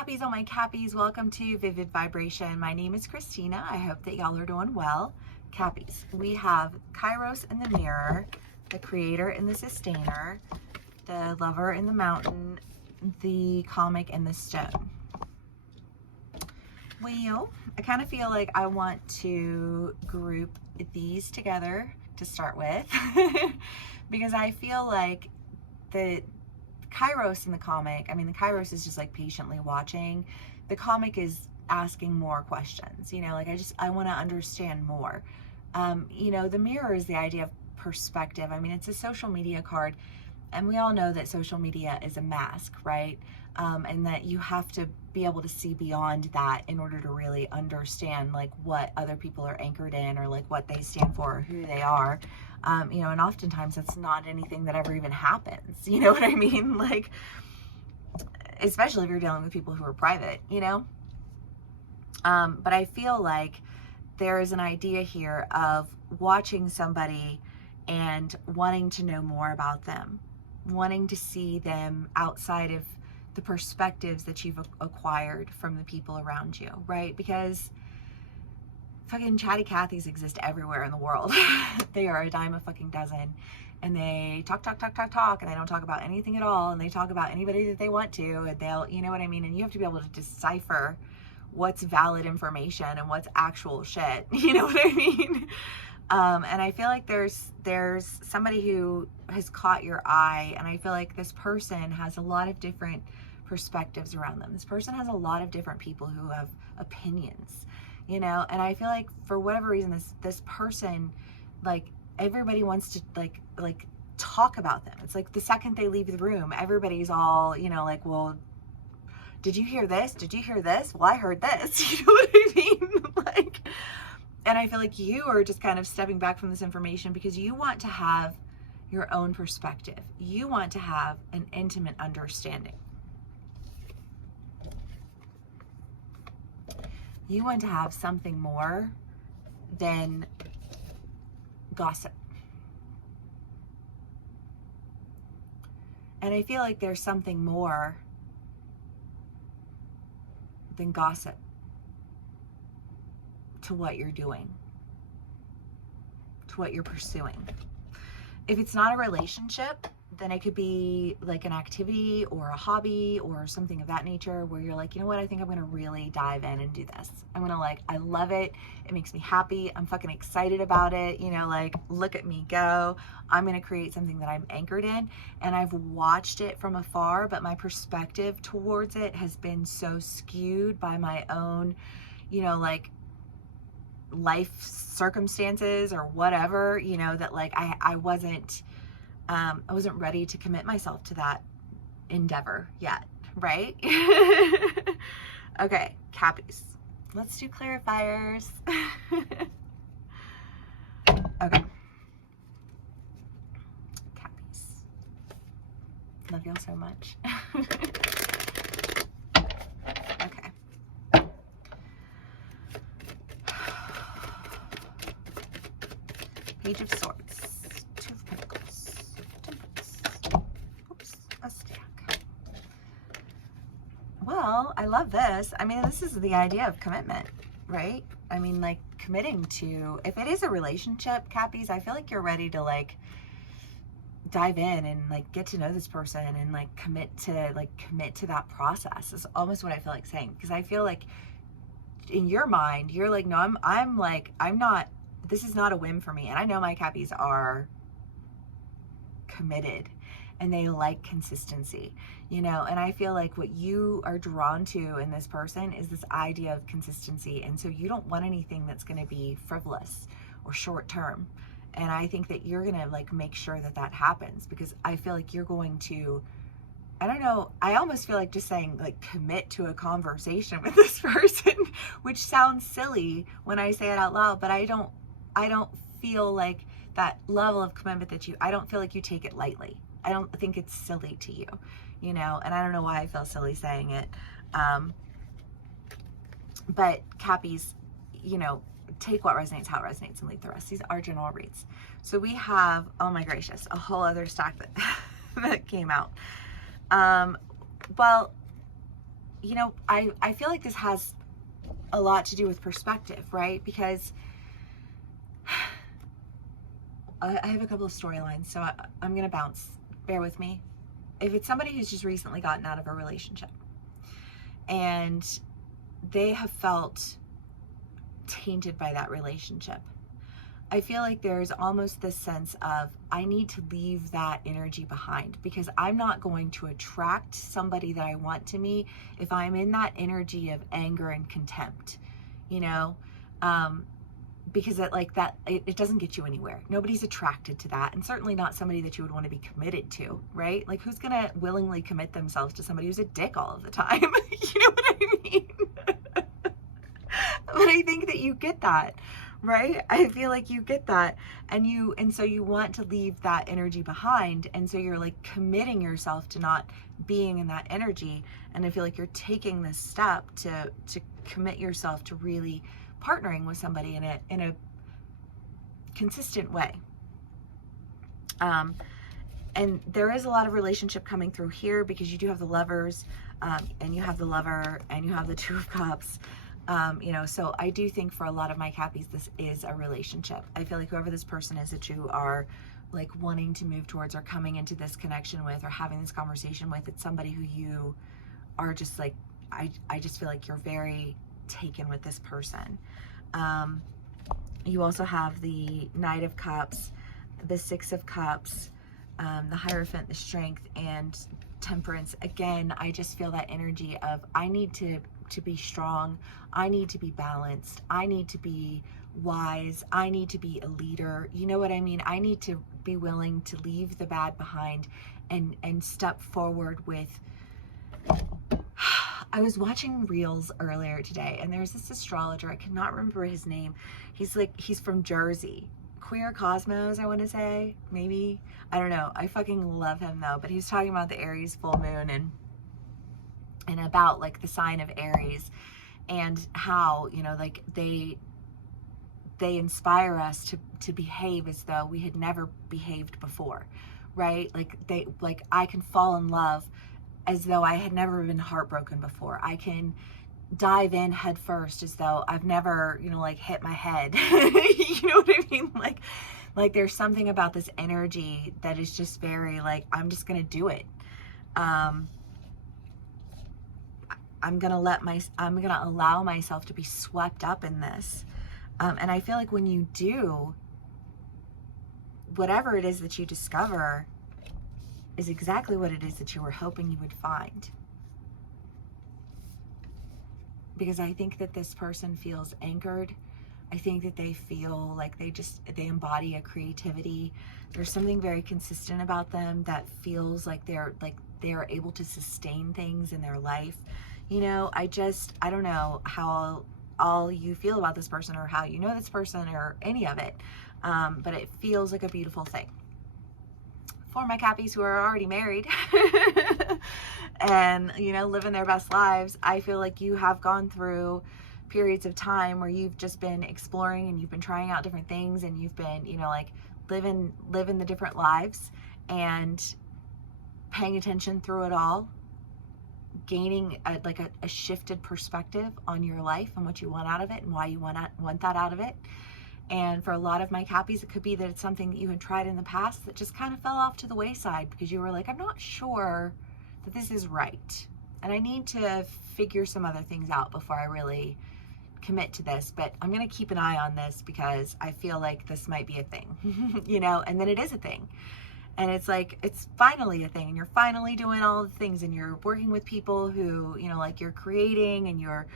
Cappies, all my Cappies, welcome to Vivid Vibration. My name is Christina. I hope that y'all are doing well. Cappies, we have Kairos in the mirror, the creator and the sustainer, the lover in the mountain, the comic and the stone. Well, I kind of feel like I want to group these together to start with because I feel like the Kairos in the comic, I mean, the Kairos is just like patiently watching. The comic is asking more questions, you know, like I want to understand more. You know, the mirror is the idea of perspective. I mean, it's a social media card, and we all know that social media is a mask, right? And that you have to be able to see beyond that in order to really understand like what other people are anchored in, or like what they stand for, or who they are. You know, and oftentimes that's not anything that ever even happens. You know what I mean? Like, especially if you're dealing with people who are private, you know? But I feel like there is an idea here of watching somebody and wanting to know more about them, wanting to see them outside of the perspectives that you've acquired from the people around you, right? Because fucking chatty Cathys exist everywhere in the world. They are a dime a fucking dozen, and they talk, and they don't talk about anything at all, and they talk about anybody that they want to, and they'll, you know what I mean? And you have to be able to decipher what's valid information and what's actual shit. You know what I mean? And I feel like there's somebody who has caught your eye, and I feel like this person has a lot of different perspectives around them. This person has a lot of different people who have opinions, you know, and I feel like for whatever reason, this person, like, everybody wants to like talk about them. It's like the second they leave the room, everybody's all, you know, like, well, did you hear this? Did you hear this? Well, I heard this. You know what I mean? Like, and I feel like you are just kind of stepping back from this information because you want to have your own perspective. You want to have an intimate understanding. You want to have something more than gossip. And I feel like there's something more than gossip to what you're doing, to what you're pursuing. If it's not a relationship, then it could be like an activity or a hobby or something of that nature where you're like, you know what, I think I'm gonna really dive in and do this. I'm gonna, like, I love it. It makes me happy. I'm fucking excited about it. You know, like, look at me go. I'm gonna create something that I'm anchored in. And I've watched it from afar, but my perspective towards it has been so skewed by my own, you know, like, life circumstances or whatever, you know, that like I wasn't ready to commit myself to that endeavor yet, right? Okay, Cappies, let's do clarifiers. Okay, Cappies, love y'all so much. Okay. Page of Swords, Two of Pentacles, Temperance, oops, a stack. Well, I love this. I mean, this is the idea of commitment, right? I mean, like, committing to, if it is a relationship, Cappies, I feel like you're ready to, like, dive in and, like, get to know this person and, like, commit to that process is almost what I feel like saying. Because I feel like in your mind, you're like, no, I'm not, this is not a whim for me. And I know my Cappies are committed and they like consistency, you know, and I feel like what you are drawn to in this person is this idea of consistency. And so you don't want anything that's going to be frivolous or short term. And I think that you're going to, like, make sure that that happens, because I feel like you're going to, I don't know, I almost feel like just saying, like, commit to a conversation with this person, which sounds silly when I say it out loud, but I don't feel like that level of commitment that I don't feel like you take it lightly. I don't think it's silly to you, you know, and I don't know why I feel silly saying it. But Cappies, you know, take what resonates, how it resonates, and leave the rest. These are general reads. So we have, oh my gracious, a whole other stack that, that came out. Well, you know, I feel like this has a lot to do with perspective, right? Because I have a couple of storylines, so I'm going to bounce. Bear with me. If it's somebody who's just recently gotten out of a relationship and they have felt tainted by that relationship, I feel like there's almost this sense of, I need to leave that energy behind, because I'm not going to attract somebody that I want to me if I'm in that energy of anger and contempt, you know? Because it doesn't get you anywhere. Nobody's attracted to that, and certainly not somebody that you would want to be committed to, right? Like, who's gonna willingly commit themselves to somebody who's a dick all of the time? You know what I mean? But I think that you get that, right? I feel like you get that, and so you want to leave that energy behind, and so you're like committing yourself to not being in that energy. And I feel like you're taking this step to commit yourself to really partnering with somebody in a consistent way. And there is a lot of relationship coming through here, because you do have the Lovers, and you have the Lover, and you have the Two of Cups. You know, so I do think for a lot of my Cappies, this is a relationship. I feel like whoever this person is that you are like wanting to move towards, or coming into this connection with, or having this conversation with, it's somebody who you are just like, I just feel like you're very taken with this person. You also have the Knight of Cups, the Six of Cups, the Hierophant, the Strength, and Temperance. Again, I just feel that energy of, I need to be strong, I need to be balanced, I need to be wise, I need to be a leader. You know what I mean? I need to be willing to leave the bad behind and step forward with. I was watching reels earlier today, and there's this astrologer, I cannot remember his name. He's from Jersey. Queer Cosmos, I want to say, maybe. I don't know. I fucking love him though. But he's talking about the Aries full moon and about like the sign of Aries, and how, you know, like they inspire us to behave as though we had never behaved before, right? Like I can fall in love as though I had never been heartbroken before. I can dive in head first as though I've never, you know, like hit my head. You know what I mean? Like there's something about this energy that is just very like, I'm just gonna do it. I'm gonna allow myself to be swept up in this. And I feel like when you do, whatever it is that you discover is exactly what it is that you were hoping you would find. Because I think that this person feels anchored. I think that they feel like they embody a creativity. There's something very consistent about them that feels like they're able to sustain things in their life. You know, I don't know how all you feel about this person, or how you know this person, or any of it. But it feels like a beautiful thing. For my Cappies who are already married and, you know, living their best lives, I feel like you have gone through periods of time where you've just been exploring, and you've been trying out different things, and you've been, you know, like living the different lives, and paying attention through it all, gaining a shifted perspective on your life and what you want out of it, and why you want that out of it. And for a lot of my Cappies, it could be that it's something that you had tried in the past that just kind of fell off to the wayside, because you were like, I'm not sure that this is right, and I need to figure some other things out before I really commit to this, but I'm going to keep an eye on this because I feel like this might be a thing, you know, and then it is a thing. And it's like, it's finally a thing, and you're finally doing all the things, and you're working with people who, you know, like you're creating, and you're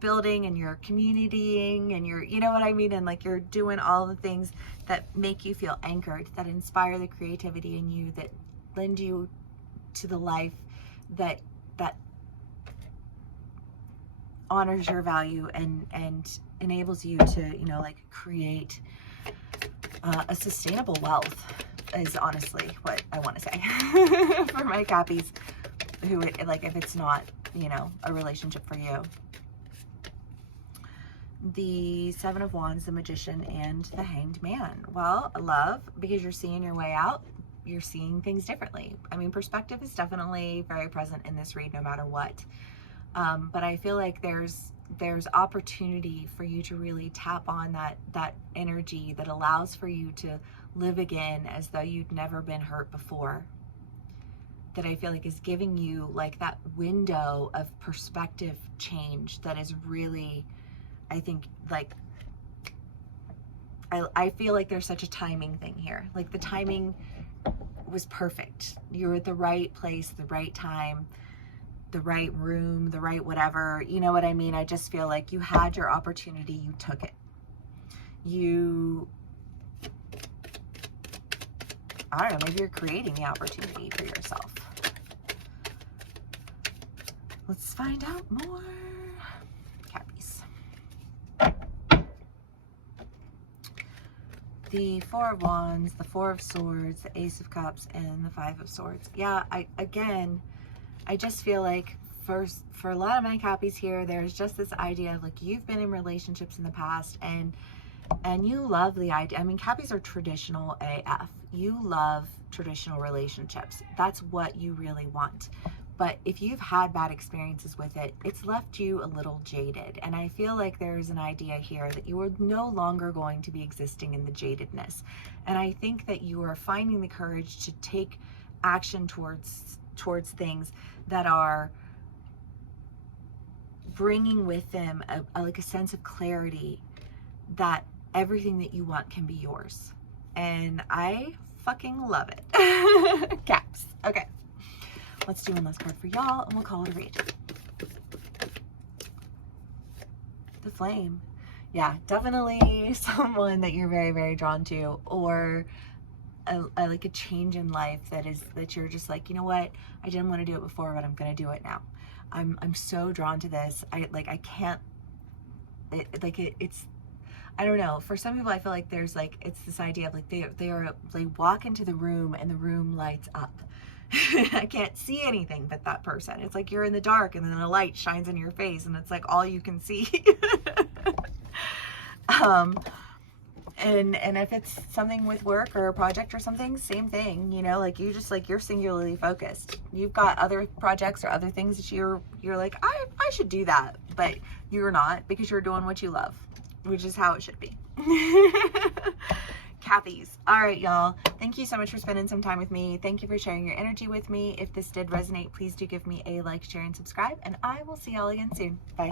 building, and you're communitying, and you're, you know what I mean? And like, you're doing all the things that make you feel anchored, that inspire the creativity in you, that lend you to the life that honors your value and enables you to, you know, like create a sustainable wealth, is honestly what I want to say for my Cappies who, like, if it's not, you know, a relationship for you. The Seven of Wands, the Magician, and the Hanged Man. Well, love, because you're seeing your way out, you're seeing things differently. I mean, perspective is definitely very present in this read, no matter what. But I feel like there's opportunity for you to really tap on that energy that allows for you to live again as though you'd never been hurt before. That I feel like is giving you like that window of perspective change that is really, I think, like, I feel like there's such a timing thing here. Like the timing was perfect. You're at the right place, the right time, the right room, the right whatever. You know what I mean? I just feel like you had your opportunity, you took it. I don't know, maybe you're creating the opportunity for yourself. Let's find out more. Cappies. The Four of Wands, the Four of Swords, the Ace of Cups, and the Five of Swords. Yeah, I just feel like for a lot of my Cappies here, there's just this idea of like you've been in relationships in the past and you love the idea. I mean, Cappies are traditional AF. You love traditional relationships. That's what you really want. But if you've had bad experiences with it, it's left you a little jaded. And I feel like there's an idea here that you are no longer going to be existing in the jadedness. And I think that you are finding the courage to take action towards things that are bringing with them like a sense of clarity that everything that you want can be yours. And I fucking love it. Caps. Okay. Let's do one last card for y'all and we'll call it a read. The Flame. Yeah, definitely someone that you're very, very drawn to, or like a change in life that you're just like, you know what? I didn't want to do it before, but I'm going to do it now. I'm so drawn to this. I can't, it's, I don't know. For some people, I feel like there's like, it's this idea of like, they walk into the room and the room lights up. I can't see anything but that person. It's like you're in the dark and then a light shines in your face and it's like all you can see. And if it's something with work or a project or something, same thing, you know, like you just like, you're singularly focused. You've got other projects or other things that you're like, I should do that, but you're not, because you're doing what you love, which is how it should be. Cappies. All right, y'all. Thank you so much for spending some time with me. Thank you for sharing your energy with me. If this did resonate, please do give me a like, share, and subscribe, and I will see y'all again soon. Bye.